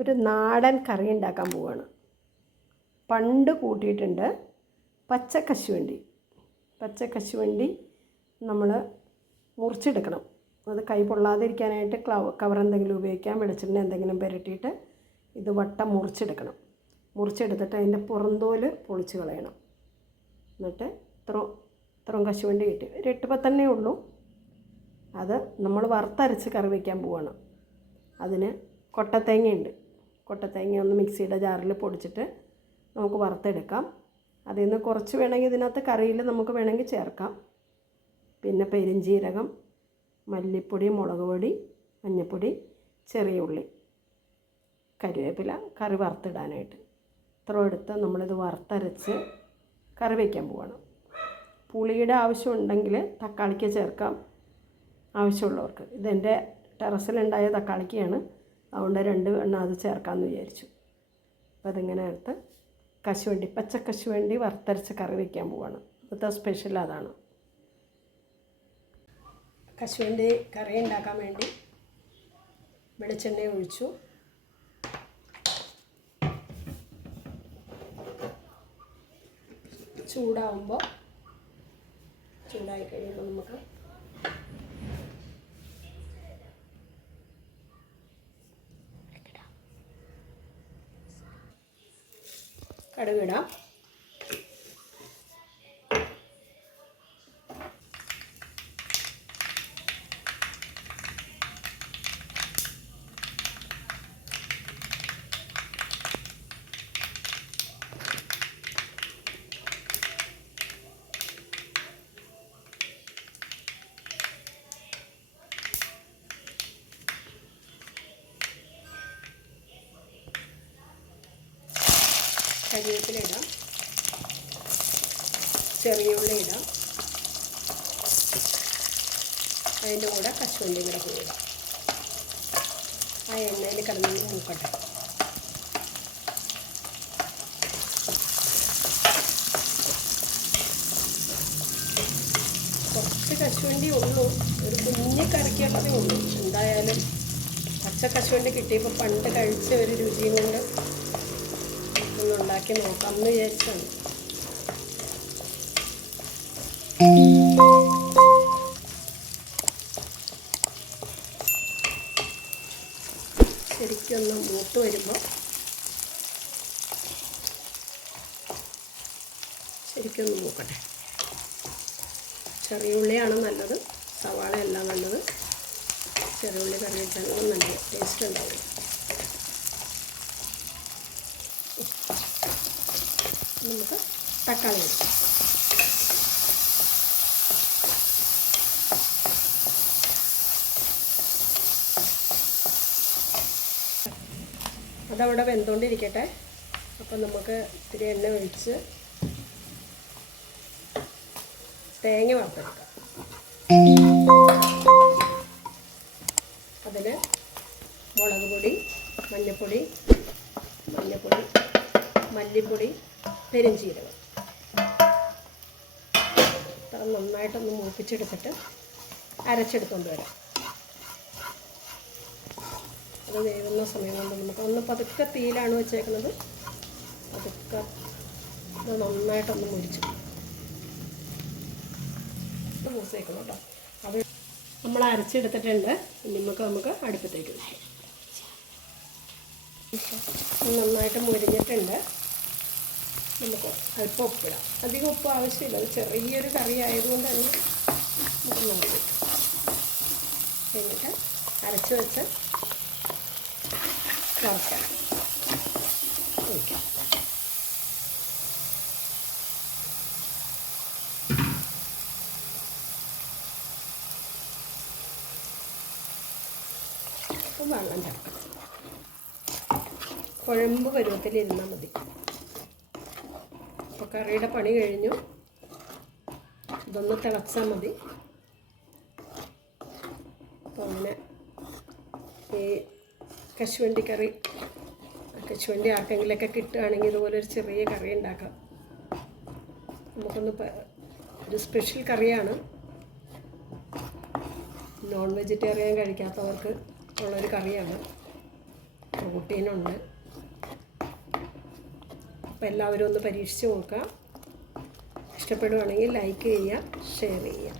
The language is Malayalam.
ഒരു നാടൻ കറി ഉണ്ടാക്കാൻ പോവുകയാണ്. പണ്ട് കൂട്ടിയിട്ടുണ്ട് പച്ചക്കശുവണ്ടി നമ്മൾ മുറിച്ചെടുക്കണം. അത് കൈ പൊള്ളാതിരിക്കാനായിട്ട് കവർ എന്തെങ്കിലും ഉപയോഗിക്കാം. വെളിച്ചെണ്ണ എന്തെങ്കിലും പുരട്ടിയിട്ട് ഇത് വട്ടം മുറിച്ചെടുത്തിട്ട് അതിൻ്റെ പുറന്തോല് പൊളിച്ച് കളയണം. എന്നിട്ട് ഇത്രയും കശുവണ്ടി കിട്ടി, ഒരു 8-10 ഉള്ളൂ. അത് നമ്മൾ വറുത്തരച്ച് കറി വയ്ക്കാൻ പോവുകയാണ്. അതിന് കൊട്ടത്തേങ്ങ ഒന്ന് മിക്സിയുടെ ജാറിൽ പൊടിച്ചിട്ട് നമുക്ക് വറുത്തെടുക്കാം. അതിൽ നിന്ന് കുറച്ച് വേണമെങ്കിൽ ഇതിനകത്ത് കറിയിൽ നമുക്ക് വേണമെങ്കിൽ ചേർക്കാം. പിന്നെ പെരുംജീരകം, മല്ലിപ്പൊടി, മുളക് പൊടി, മഞ്ഞൾപ്പൊടി, ചെറിയ ഉള്ളി, കരിവേപ്പില, കറി വറുത്തിടാനായിട്ട് ഇത്രയും എടുത്ത് നമ്മളിത് വറുത്തരച്ച് കറി വയ്ക്കാൻ പോവുകയാണ്. പുളിയുടെ ആവശ്യമുണ്ടെങ്കിൽ തക്കാളിക്ക് ചേർക്കാം, ആവശ്യമുള്ളവർക്ക്. ഇതെൻ്റെ ടെറസിലുണ്ടായ തക്കാളിക്കാണ്, അതുകൊണ്ട് 2 എണ്ണം അത് ചേർക്കാമെന്ന് വിചാരിച്ചു. അപ്പോൾ അതിങ്ങനെ എടുത്ത് പച്ചക്കശുവണ്ടി വറുത്തരച്ച് കറി വയ്ക്കാൻ പോവുകയാണ്. ഇന്നത്തെ സ്പെഷ്യൽ അതാണ്. കശുവണ്ടി കറി ഉണ്ടാക്കാൻ വേണ്ടി വെളിച്ചെണ്ണ ഒഴിച്ചു. ചൂടായി കഴിയുമ്പോൾ നമുക്ക് കടുകിടാം. കരിവേപ്പില ഇടാം, ചെറിയ ഉള്ളി ഇടാം, അതിൻ്റെ കൂടെ കശുവണ്ടി കൂടെ ഇടാം. ആ എണ്ണയിൽ കിടന്ന് മൂക്കട്ടെ. കുറച്ച് കശുവണ്ടി ഉള്ളൂ, ഒരു കുഞ്ഞ് കറിക്കുള്ളതേ ഉള്ളൂ. എന്തായാലും പച്ച കശുവണ്ടി കിട്ടിയപ്പോൾ പണ്ട് കഴിച്ച ഒരു രുചിയും കൊണ്ട് ഉണ്ടാക്കി നോക്കാം എന്ന് വിചാരിച്ചാണ്. ശരിക്കൊന്ന് മൂത്ത് വരുമ്പോൾ ശരിക്കൊന്ന് മൂക്കട്ടെ. ചെറിയ ഉള്ളിയാണ് നല്ലത്, സവാളയല്ല നല്ലത്. ചെറിയ ഉള്ളി കറി വെച്ചാലും നല്ല ടേസ്റ്റ് ഉണ്ടാവും. നമുക്ക് തക്കാളി ഇടാം. അതവിടെ വെന്തുകൊണ്ടിരിക്കട്ടെ. അപ്പം നമുക്ക് ഇത്തിരി എണ്ണ ഒഴിച്ച് തേങ്ങ വറുത്തെടുക്കാം. അതിൽ മുളക് പൊടി, മഞ്ഞൾപ്പൊടി, മല്ലിപ്പൊടി, പെരുംജീരകം നന്നായിട്ടൊന്ന് മൂപ്പിച്ചെടുത്തിട്ട് അരച്ചെടുത്തുകൊണ്ട് വരാം. അത് വേവുന്ന സമയം കൊണ്ട് നമുക്ക് പതുക്കെ തീയിലാണ് വെച്ചേക്കുന്നത്. പതുക്കെ ഇത് നന്നായിട്ടൊന്ന് മുരിച്ചു മൂസേക്കണം കേട്ടോ. അത് നമ്മൾ അരച്ചെടുത്തിട്ടുണ്ട്. നമുക്ക് അടുപ്പത്തേക്ക് വെക്കാം. നന്നായിട്ട് മുരിഞ്ഞിട്ടുണ്ട്. നമുക്ക് അല്പം ഉപ്പിടാം. അധികം ഉപ്പ് ആവശ്യമില്ല, അത് ചെറിയൊരു കറി ആയതുകൊണ്ട് തന്നെ നമുക്ക് നോക്കി വയ്ക്കാം. എന്നിട്ട് അരച്ച് വെച്ച് വറുക്കാം ഒഴിക്കാം. വെള്ളം ചേർക്കണം. കുഴമ്പ് പരുവത്തിലിരുന്നാൽ മതി. അപ്പോൾ കറിയുടെ പണി കഴിഞ്ഞു. ഇതൊന്ന് തിളച്ചാൽ മതി. അപ്പോൾ അങ്ങനെ ഈ കശുവണ്ടി ആർക്കെങ്കിലൊക്കെ കിട്ടുകയാണെങ്കിൽ ഇതുപോലൊരു ചെറിയ കറി ഉണ്ടാക്കാം. ഒരു സ്പെഷ്യൽ കറിയാണ്. നോൺ വെജിറ്റേറിയൻ കഴിക്കാത്തവർക്ക് ഉള്ളൊരു കറിയാണ്. കുട്ടീനുണ്ട്. അപ്പോൾ എല്ലാവരും ഒന്ന് പരീക്ഷിച്ച് നോക്കുക. ഇഷ്ടപ്പെടുവാണെങ്കിൽ ലൈക്ക് ചെയ്യുക, ഷെയർ ചെയ്യുക.